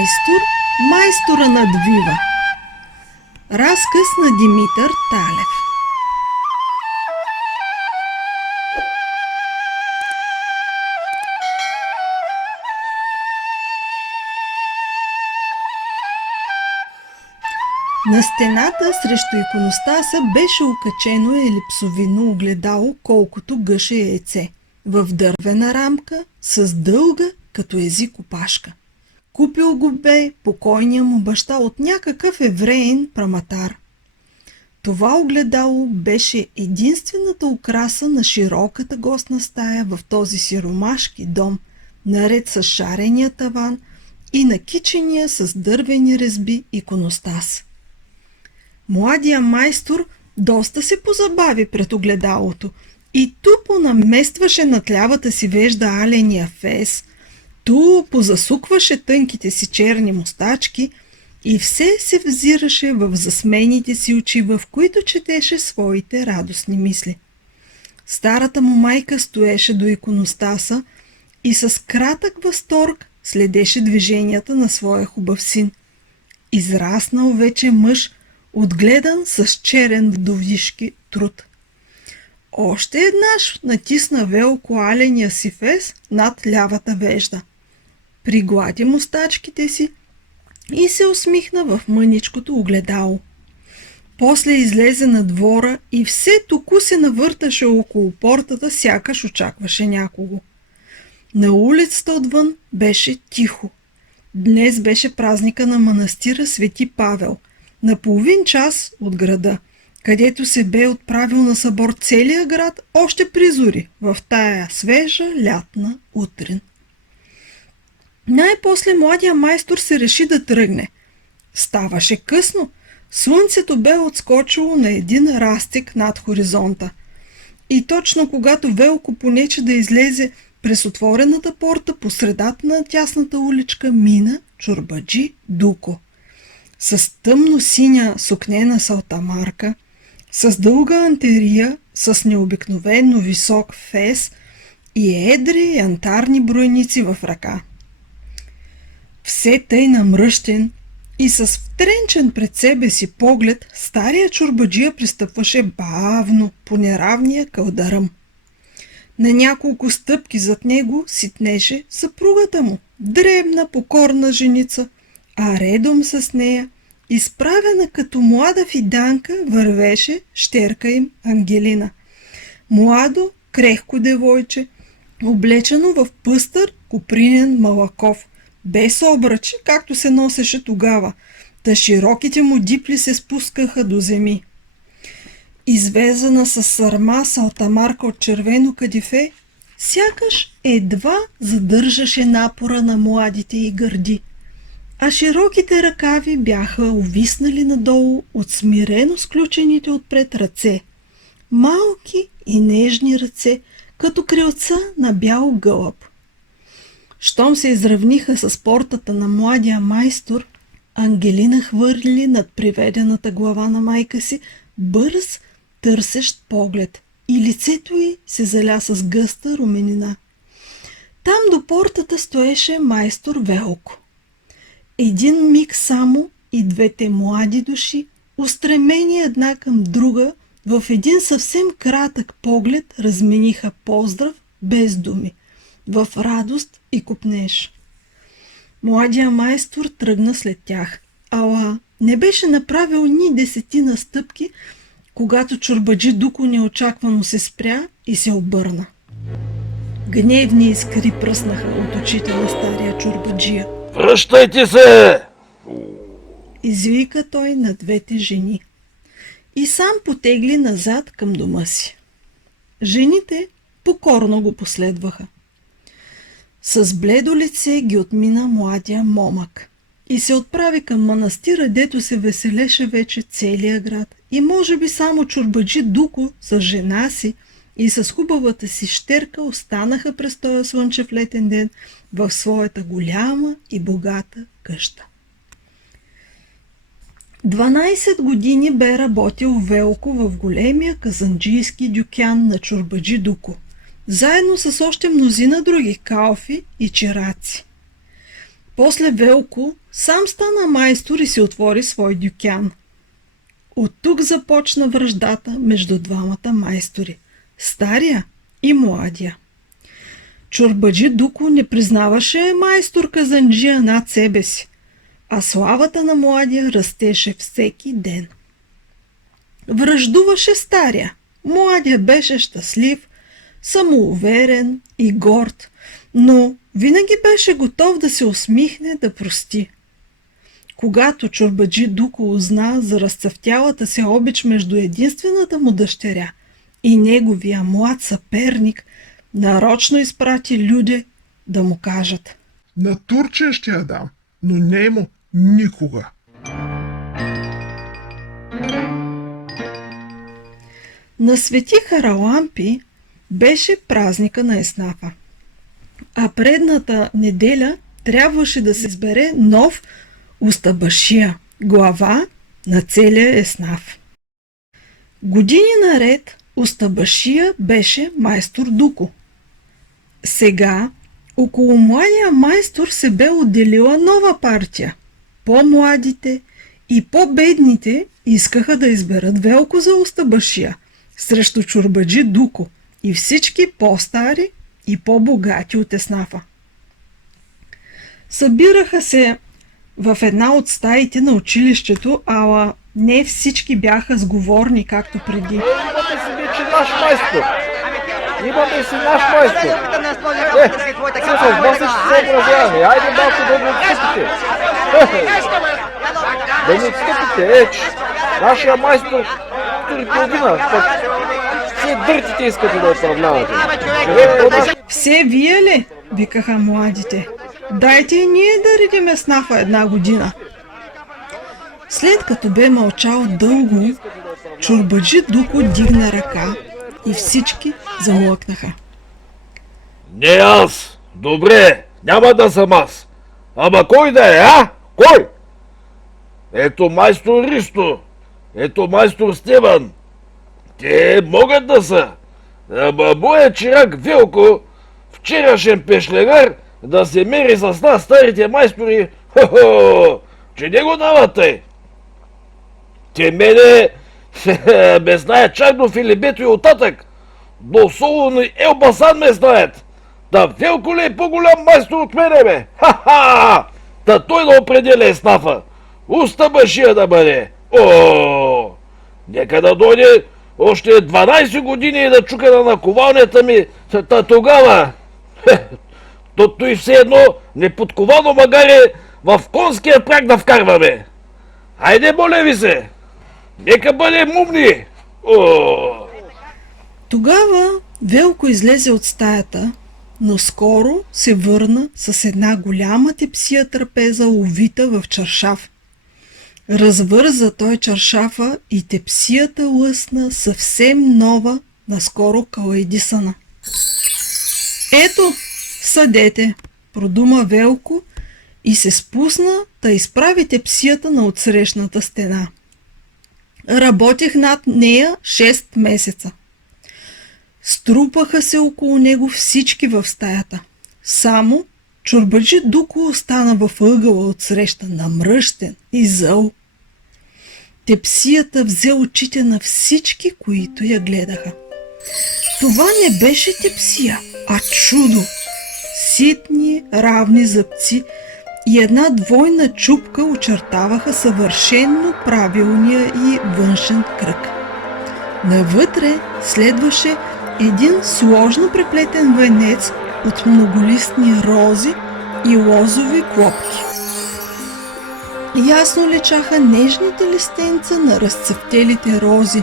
Майстор, майстора надвива. Разказ на Димитър Талев. На стената срещу иконостаса беше окачено елипсовидно огледало, колкото гъше яйце, в дървена рамка с дълга като език опашка. Купил го бе покойния му баща от някакъв евреин праматар. Това огледало беше единствената украса на широката гостна стая в този сиромашки дом, наред с шарения таван и накичения с дървени резби иконостас. Младия майстор доста се позабави пред огледалото и ту понаместваше над лявата си вежда аления фес, ту позасукваше тънките си черни мустачки и все се взираше в засмените си очи, в които четеше своите радостни мисли. Старата му майка стоеше до иконостаса и с кратък възторг следеше движенията на своя хубав син. Израснал вече мъж, отгледан с черен вдовишки труд. Още еднъж натисна Велко аления си фес над лявата вежда. Приглади мустачките си и се усмихна в мъничкото огледало. После излезе на двора и все току се навърташе около портата, сякаш очакваше някого. На улицата отвън беше тихо. Днес беше празника на манастира Свети Павел, на половин час от града, където се бе отправил на събор целия град още при зори, в тая свежа лятна утрин. Най-после младия майстор се реши да тръгне. Ставаше късно, слънцето бе отскочило на един растик над хоризонта. И точно когато Велко понече да излезе през отворената порта, по средата на тясната уличка мина чорбаджи Дуко. С тъмно-синя сукнена салтамарка, с дълга антерия, с необикновено висок фес и едри янтарни бройници в ръка. Все тъй намръщен и с втренчен пред себе си поглед, стария чорбаджия пристъпваше бавно по неравния кълдъръм. На няколко стъпки зад него ситнеше съпругата му, дребна покорна женица, а редом с нея, изправена като млада фиданка, вървеше щерка им Ангелина. Младо, крехко девойче, облечено в пъстър копринен малаков, без обръчи, както се носеше тогава, та широките му дипли се спускаха до земи. Извезана с сърма салтамарка от червено кадифе, сякаш едва задържаше напора на младите й гърди, а широките ръкави бяха увиснали надолу от смирено сключените отпред ръце. Малки и нежни ръце, като крилца на бял гълъб. Щом се изравниха с портата на младия майстор, Ангелина хвърли над приведената глава на майка си бърз, търсещ поглед и лицето й се заля с гъста руменина. Там до портата стоеше майстор Велко. Един миг само и двете млади души, устремени една към друга, в един съвсем кратък поглед размениха поздрав без думи, в радост и копнеж. Младия майстор тръгна след тях, ала не беше направил ни 10 стъпки, когато чорбаджи Дуко неочаквано се спря и се обърна. Гневни искри пръснаха от очите на стария чорбаджия. Връщайте се! Извика той на двете жени и сам потегли назад към дома си. Жените покорно го последваха. С бледо лице ги отмина младия момък и се отправи към манастира, дето се веселеше вече целия град, и може би само чорбаджи Дуко с жена си и с хубавата си щерка останаха през този слънчев летен ден в своята голяма и богата къща. 12 години бе работил Велко в големия казанджийски дюкян на чорбаджи Дуко, заедно с още мнозина други калфи и чираци. После Велко сам стана майстор и си отвори свой дюкян. От тук започна враждата между двамата майстори – стария и младия. Чорбаджи Дуко не признаваше майстор казанджия над себе си, а славата на младия растеше всеки ден. Враждуваше стария. Младия беше щастлив, самоуверен и горд, но винаги беше готов да се усмихне, да прости. Когато Чорбаджи Дуко узна за разцъфтялата се обич между единствената му дъщеря и неговия млад съперник, нарочно изпрати люди да му кажат: На турчин ще я дам, но нему никога. На Свети Харалампи беше празника на еснафа, а предната неделя трябваше да се избере нов устабашия, глава на целия еснаф. Години наред устабашия беше майстор Дуко. Сега около младия майстор се бе отделила нова партия. По-младите и по-бедните искаха да изберат Велко за устабашия срещу Чорбаджи Дуко и всички по-стари и по-богати от еснафа. Събираха се в една от стаите на училището, ала не всички бяха сговорни, както преди. Имаме си вече наш майстор. Имаме си наш майстор. Се с вас ще се образяваме. Айде малко да не отстъпите. Да не отстъпите, че нашия майстор тури половина, пък все дъртите искате да управлявате. Все вие ли? Викаха младите. Дайте и ние да редим еснафа една година. След като бе мълчал дълго, Чорбаджи Дуко дигна ръка и всички замлъкнаха. Не аз. Добре, няма да съм аз. Ама кой да е, а? Кой? Ето майстор Ристо. Ето майстор Стеван. Те могат да са. Ама моят чирак Велко, вчерашен пешлегар, да се мери с нас старите майстори, хо-хо, че не го давате. Те мене ме знаят чак до Филибето и оттатък. До Солон и Елбасан ме знаят. Та Велко ли е по-голям майстор от мене, бе? Ха-ха! Та той да определя еснафа. Устабашия да бъде. О, нека да дойде още 12 години и да чука на наковалнята ми. Та тогава... Тото и все едно неподковано магаре в конския прак да вкарваме. Хайде, моля ви се! Нека бъдем умни! О! Тогава Велко излезе от стаята, но скоро се върна с една голяма тепсия трапеза, увита в чаршаф. Развърза той чаршафа и тепсията лъсна съвсем нова, наскоро калайдисана. Ето, съдете, продума Велко и се спусна да изправи тепсията на отсрещната стена. Работех над нея 6 месеца. Струпаха се около него всички в стаята. Само Чорбаджи Дуко остана в ъгъла отсреща, намръщен и зъл. Тепсията взе очите на всички, които я гледаха. Това не беше тепсия, а чудо. Ситни, равни зъбци и една двойна чупка очертаваха съвършенно правилния и външен кръг. Навътре следваше един сложно преплетен венец от многолистни рози и лозови клопки. Ясно лечаха нежните листенца на разцъфтелите рози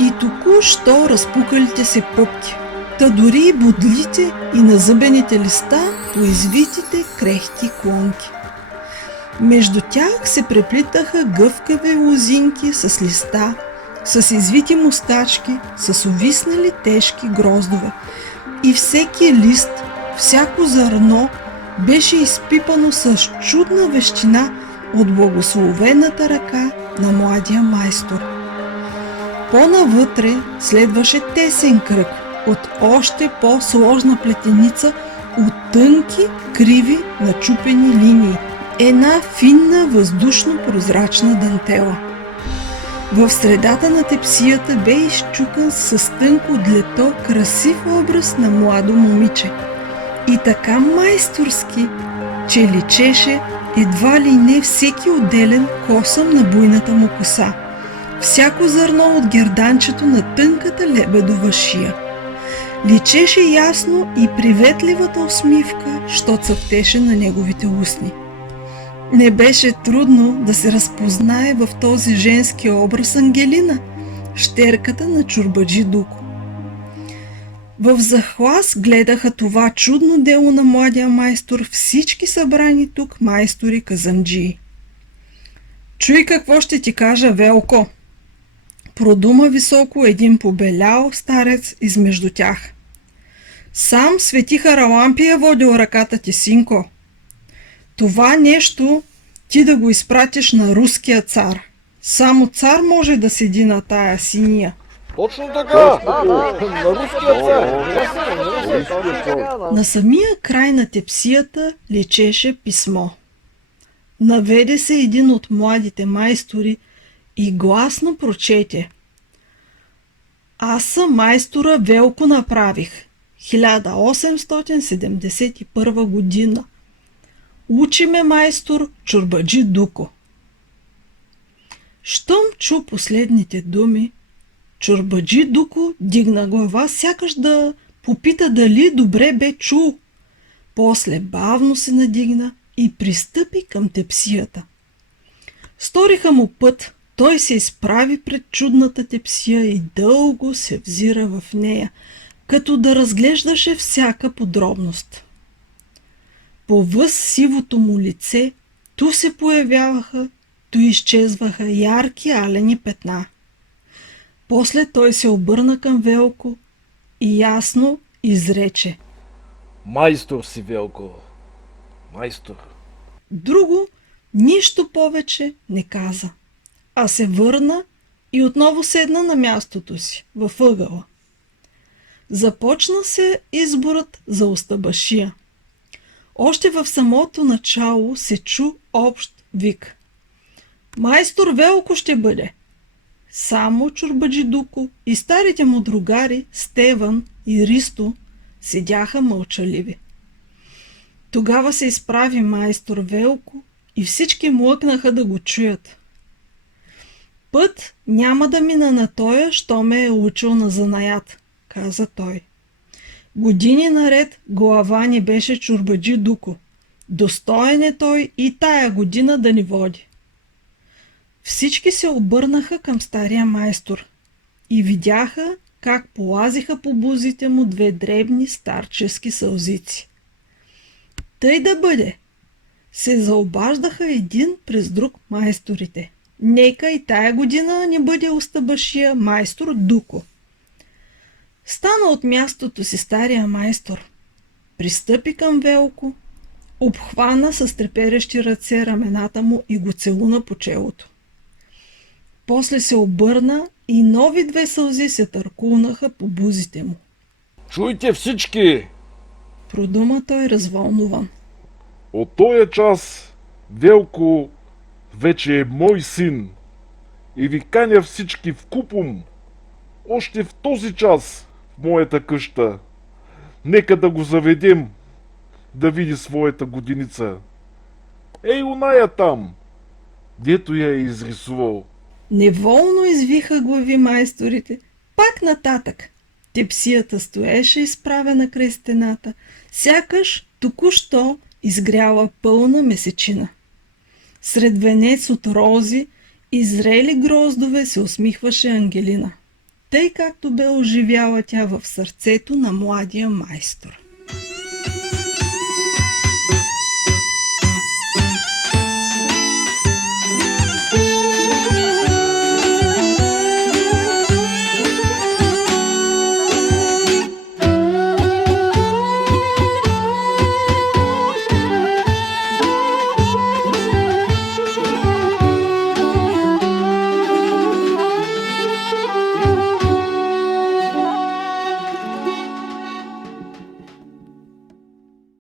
и току-що разпукалите се пъпки, та дори и бодлите и назъбените листа по извитите крехки клонки. Между тях се преплитаха гъвкави лозинки с листа, с извити мустачки, с увиснали тежки гроздове. И всеки лист, всяко зърно беше изпипано с чудна вещина от благословената ръка на младия майстор. По-навътре следваше тесен кръг от още по-сложна плетеница от тънки, криви, начупени линии. Една финна, въздушно-прозрачна дантела. В средата на тепсията бе изчукан с тънко длето красив образ на младо момиче. И така майсторски, че личеше едва ли не всеки отделен косъм на буйната му коса, всяко зърно от герданчето на тънката лебедова шия. Личеше ясно и приветливата усмивка, що цъфтеше на неговите устни. Не беше трудно да се разпознае в този женски образ Ангелина, щерката на чорбаджи Дуко. В захлас гледаха това чудно дело на младия майстор всички събрани тук майстори казанджии. Чуй какво ще ти кажа, Велко, продума високо един побелял старец измежду тях. Сам Свети Харалампия водил ръката ти, синко. Това нещо ти да го изпратиш на руския цар. Само цар може да седи на тая синия. Точно така! На руския цар! На самия край на тепсията личеше писмо. Наведе се един от младите майстори и гласно прочете: Аз съм майстора Велко направих, 1871 година. Учи ме майстор чорбаджи Дуко. Щом чу последните думи, чорбаджи Дуко дигна глава, сякаш да попита дали добре бе чул. После бавно се надигна и пристъпи към тепсията. Сториха му път, той се изправи пред чудната тепсия и дълго се взира в нея, като да разглеждаше всяка подробност. По въз сивото му лице ту се появяваха, ту изчезваха ярки алени петна. После той се обърна към Велко и ясно изрече: Майстор си, Велко. Майстор. Друго нищо повече не каза, а се върна и отново седна на мястото си, във ъгъла. Започна се изборът за устабашия. Още в самото начало се чу общ вик: Майстор Велко ще бъде! Само чорбаджи Дуко и старите му другари Стеван и Ристо седяха мълчаливи. Тогава се изправи майстор Велко и всички млъкнаха да го чуят. Път няма да мина на тоя, що ме е учил на занаят, каза той. Години наред глава ни беше чорбаджи Дуко. Достоен е той и тая година да ни води. Всички се обърнаха към стария майстор и видяха как полазиха по бузите му две дребни старчески сълзици. Тъй да бъде, се заобаждаха един през друг майсторите. Нека и тая година не бъде устабашия майстор Дуко. Стана от мястото си стария майстор, пристъпи към Велко, обхвана с треперещи ръце рамената му и го целуна по челото. После се обърна и нови две сълзи се търкулнаха по бузите му. Чуйте всички! Продума той развълнуван. От този час Велко вече е мой син и ви каня всички вкупом, още в този час в моята къща. Нека да го заведем да види своята годиница. Ей, оная там, дето я е изрисувал. Неволно извиха глави майсторите. Пак нататък. Тепсията стоеше изправена край стената, сякаш току-що изгряла пълна месечина. Сред венец от рози и зрели гроздове се усмихваше Ангелина, тъй както бе оживяла тя в сърцето на младия майстор.